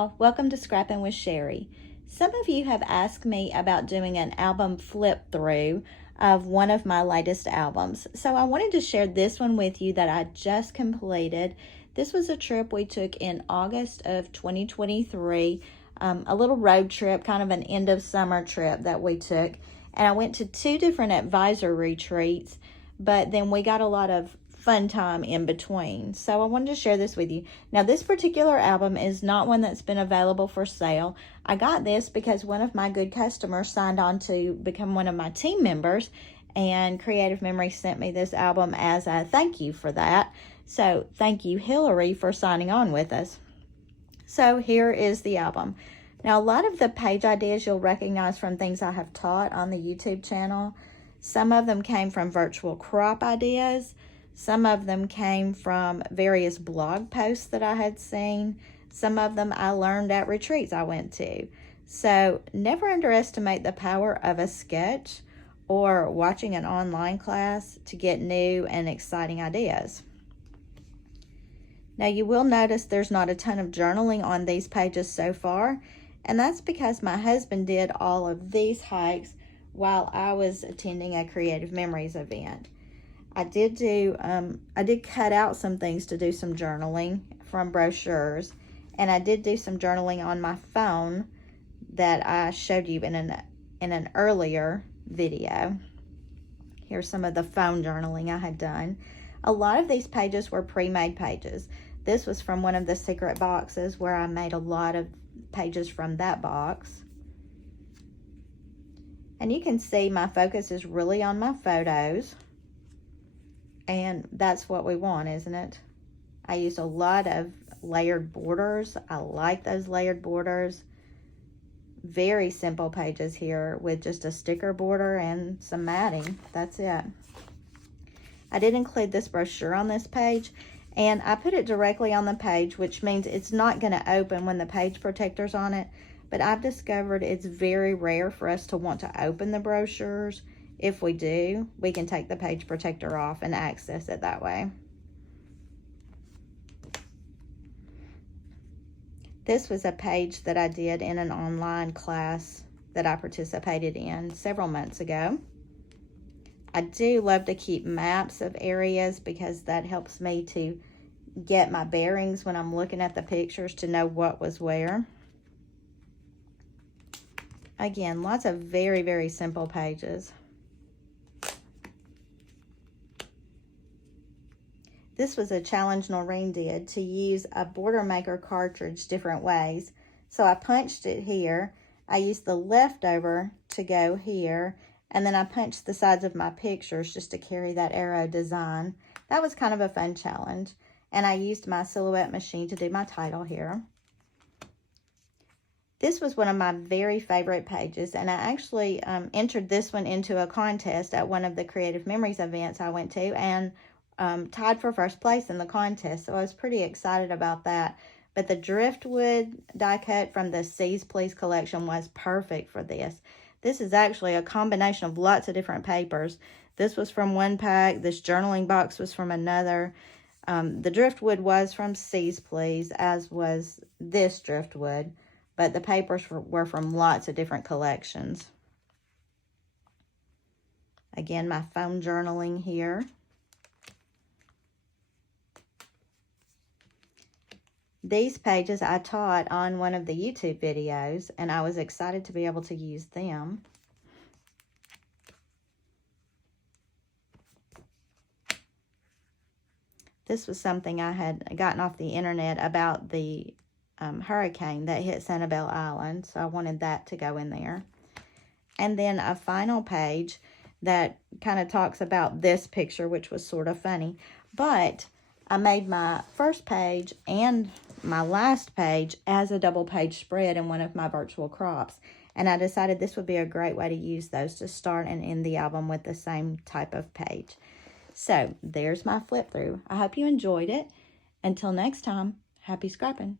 y'all, welcome to Scrappin with Sheri. Some of you have asked me about doing an album flip through of one of my latest albums. So I wanted to share this one with you that I just completed. This was a trip we took in August of 2023, a little road trip, kind of an end of summer trip that we took. And I went to 2 different advisor retreats, but then we got a lot of fun time in between. So I wanted to share this with you. Now, this particular album is not one that's been available for sale. I got this because one of my good customers signed on to become one of my team members, and Creative Memories sent me this album as a thank you for that. So thank you, Hillary, for signing on with us. So here is the album. Now, a lot of the page ideas you'll recognize from things I have taught on the YouTube channel. Some of them came from virtual crop ideas. Some of them came from various blog posts that I had seen. Some of them I learned at retreats I went to. So never underestimate the power of a sketch or watching an online class to get new and exciting ideas. Now, you will notice there's not a ton of journaling on these pages so far, and that's because my husband did all of these hikes while I was attending a Creative Memories event. I did cut out some things to do some journaling from brochures, and I did do some journaling on my phone that I showed you in an earlier video. Here's some of the phone journaling I had done. A lot of these pages were pre-made pages. This was from one of the secret boxes where I made a lot of pages from that box. And you can see my focus is really on my photos. And that's what we want, isn't it? I used a lot of layered borders. I like those layered borders. Very simple pages here with just a sticker border and some matting. That's it. I did include this brochure on this page, and I put it directly on the page, which means it's not going to open when the page protector's on it. But I've discovered it's very rare for us to want to open the brochures. If we do, we can take the page protector off and access it that way. This was a page that I did in an online class that I participated in several months ago. I do love to keep maps of areas because that helps me to get my bearings when I'm looking at the pictures to know what was where. Again, lots of very, very simple pages. This was a challenge Noreen did to use a border maker cartridge different ways. So I punched it here. I used the leftover to go here. And then I punched the sides of my pictures just to carry that arrow design. That was kind of a fun challenge. And I used my silhouette machine to do my title here. This was one of my very favorite pages. And I actually entered this one into a contest at one of the Creative Memories events I went to. And tied for first place in the contest, so I was pretty excited about that. But the driftwood die cut from the Seize Please collection was perfect for this. This is actually a combination of lots of different papers. This was from one pack. This journaling box was from another. The driftwood was from Seize Please, as was this driftwood. But the papers were from lots of different collections. Again, my phone journaling here. These pages I taught on one of the YouTube videos, and I was excited to be able to use them. This was something I had gotten off the internet about the hurricane that hit Sanibel Island, so I wanted that to go in there. And then a final page that kind of talks about this picture, which was sort of funny. But I made my first page and my last page as a double page spread in one of my virtual crops. And I decided this would be a great way to use those to start and end the album with the same type of page. So there's my flip through. I hope you enjoyed it. Until next time, happy scrapping.